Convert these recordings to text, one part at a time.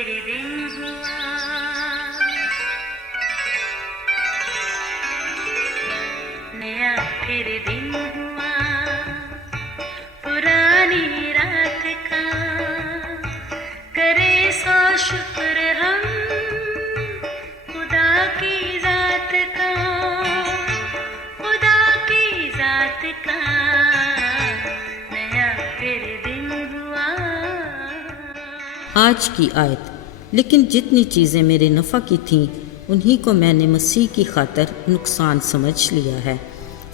پھر دن ہوا، نیا پھر دن ہوا، پرانی رات کا کرے سو شکر ہم خدا کی ذات کا، خدا کی ذات کا نیا پھر دن ہوا۔ آج کی آیت: لیکن جتنی چیزیں میرے نفع کی تھیں انہی کو میں نے مسیح کی خاطر نقصان سمجھ لیا ہے۔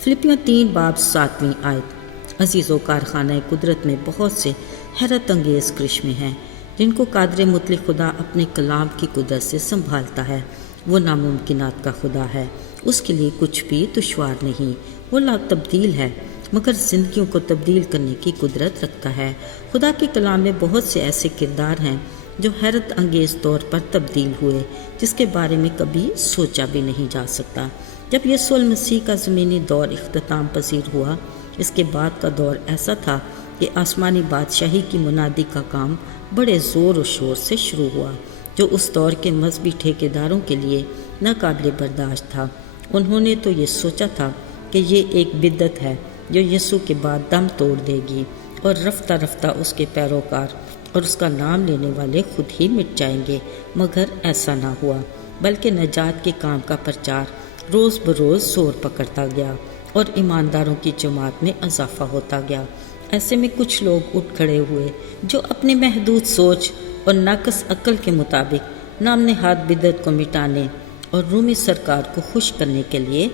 فلپیوں 3 باب 7ویں آیت۔ عزیزو، کارخانہ قدرت میں بہت سے حیرت انگیز کرشمے ہیں جن کو قادر مطلق خدا اپنے کلام کی قدرت سے سنبھالتا ہے۔ وہ ناممکنات کا خدا ہے، اس کے لیے کچھ بھی دشوار نہیں۔ وہ لا تبدیل ہے مگر زندگیوں کو تبدیل کرنے کی قدرت رکھتا ہے۔ خدا کے کلام میں بہت سے ایسے کردار ہیں جو حیرت انگیز طور پر تبدیل ہوئے، جس کے بارے میں کبھی سوچا بھی نہیں جا سکتا۔ جب یسوع المسیح کا زمینی دور اختتام پذیر ہوا، اس کے بعد کا دور ایسا تھا کہ آسمانی بادشاہی کی منادی کا کام بڑے زور و شور سے شروع ہوا، جو اس دور کے مذہبی ٹھیکیداروں کے لیے ناقابل برداشت تھا۔ انہوں نے تو یہ سوچا تھا کہ یہ ایک بدعت ہے جو یسوع کے بعد دم توڑ دے گی، اور رفتہ رفتہ اس کے پیروکار اور اس کا نام لینے والے خود ہی مٹ جائیں گے، مگر ایسا نہ ہوا، بلکہ نجات کے کام کا پرچار روز بروز زور پکڑتا گیا اور ایمانداروں کی جماعت میں اضافہ ہوتا گیا۔ ایسے میں کچھ لوگ اٹھ کھڑے ہوئے جو اپنی محدود سوچ اور ناقص عقل کے مطابق نام نہاد بدعت کو مٹانے اور رومی سرکار کو خوش کرنے کے لیے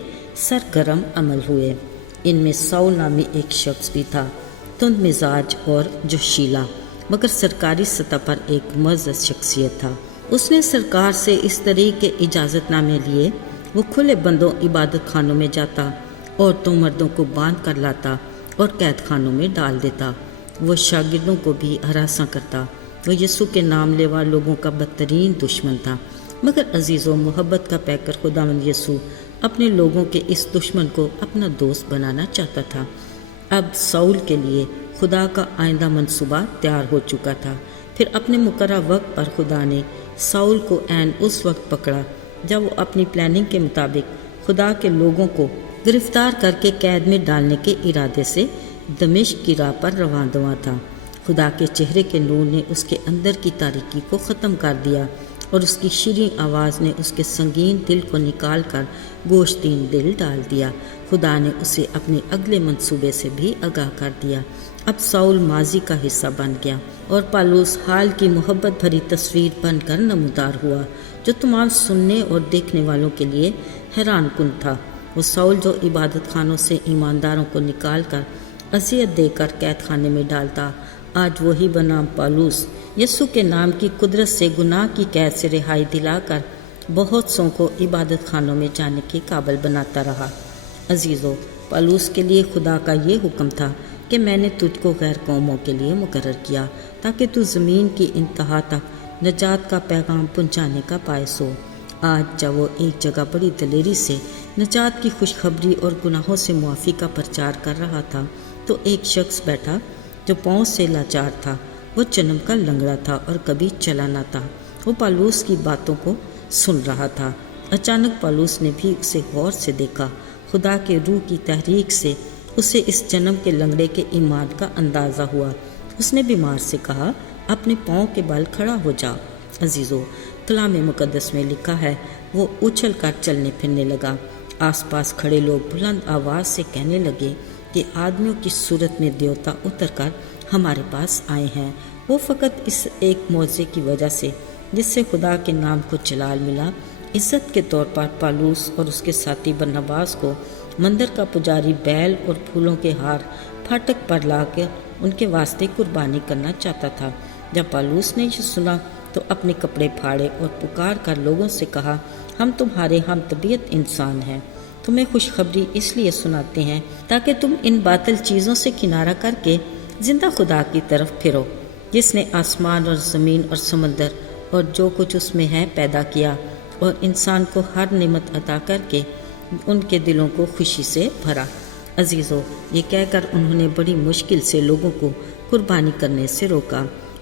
سرگرم عمل ہوئے۔ ان میں ساؤل نامی ایک شخص بھی تھا، تند مزاج اور جوشیلا، مگر سرکاری سطح پر ایک معزز شخصیت تھا۔ اس نے سرکار سے اس طرح کے اجازت نامے لیے وہ کھلے بندوں عبادت خانوں میں جاتا، عورتوں مردوں کو باندھ کر لاتا اور قید خانوں میں ڈال دیتا۔ وہ شاگردوں کو بھی ہراساں کرتا۔ وہ یسوع کے نام لیوا لوگوں کا بدترین دشمن تھا۔ مگر عزیز و محبت کا پیکر خداوند یسوع اپنے لوگوں کے اس دشمن کو اپنا دوست بنانا چاہتا تھا۔ اب ساؤل کے لیے خدا کا آئندہ منصوبہ تیار ہو چکا تھا۔ پھر اپنے مقررہ وقت پر خدا نے ساؤل کو عین اس وقت پکڑا جب وہ اپنی پلاننگ کے مطابق خدا کے لوگوں کو گرفتار کر کے قید میں ڈالنے کے ارادے سے دمشق کی راہ پر رواں دواں تھا۔ خدا کے چہرے کے نور نے اس کے اندر کی تاریکی کو ختم کر دیا، اور اس کی شیریں آواز نے اس کے سنگین دل کو نکال کر گوشتین دل ڈال دیا۔ خدا نے اسے اپنے اگلے منصوبے سے بھی آگاہ کر دیا۔ اب ساؤل ماضی کا حصہ بن گیا اور پالوس حال کی محبت بھری تصویر بن کر نمودار ہوا، جو تمام سننے اور دیکھنے والوں کے لیے حیران کن تھا۔ وہ ساؤل جو عبادت خانوں سے ایمانداروں کو نکال کر اذیت دے کر قید خانے میں ڈالتا، آج وہی بنام پالوس یسوع کے نام کی قدرت سے گناہ کی قید سے رہائی دلا کر بہت سوں کو عبادت خانوں میں جانے کے قابل بناتا رہا۔ عزیزو، پالوس کے لیے خدا کا یہ حکم تھا کہ میں نے تجھ کو غیر قوموں کے لیے مقرر کیا تاکہ تو زمین کی انتہا تک نجات کا پیغام پہنچانے کا باعث ہو۔ آج جب وہ ایک جگہ بڑی دلیری سے نجات کی خوشخبری اور گناہوں سے معافی کا پرچار کر رہا تھا، تو ایک شخص بیٹھا جو پاؤں سے لاچار تھا۔ وہ جنم کا لنگڑا تھا اور کبھی چلا نہ تھا۔ وہ پالوس کی باتوں کو سن رہا تھا۔ اچانک پالوس نے بھی اسے غور سے دیکھا۔ خدا کے روح کی تحریک سے اسے اس جنم کے لنگڑے کے ایمان کا اندازہ ہوا۔ اس نے بیمار سے کہا، اپنے پاؤں کے بل کھڑا ہو جا۔ عزیزو، کلام مقدس میں لکھا ہے، وہ اچھل کر چلنے پھرنے لگا۔ آس پاس کھڑے لوگ بلند آواز سے کہنے لگے کہ آدمیوں کی صورت میں دیوتا اتر کر ہمارے پاس آئے ہیں۔ وہ فقط اس ایک معجزے کی وجہ سے جس سے خدا کے نام کو جلال ملا، عزت کے طور پر پالوس اور اس کے ساتھی برناباس کو مندر کا پجاری بیل اور پھولوں کے ہار پھاٹک پر لا کے ان کے واسطے قربانی کرنا چاہتا تھا۔ جب پالوس نے یہ سنا تو اپنے کپڑے پھاڑے اور پکار کر لوگوں سے کہا، ہم تمہارے ہم طبیعت انسان ہیں، تمہیں خوشخبری اس لیے سناتے ہیں تاکہ تم ان باطل چیزوں سے کنارہ کر کے زندہ خدا کی طرف پھرو، جس نے آسمان اور زمین اور سمندر اور جو کچھ اس میں ہے پیدا کیا، اور انسان کو ہر نعمت عطا کر کے ان کے دلوں کو خوشی سے بھرا۔ عزیزو، یہ کہہ کر انہوں نے بڑی مشکل سے لوگوں کو قربانی کرنے سے روکا۔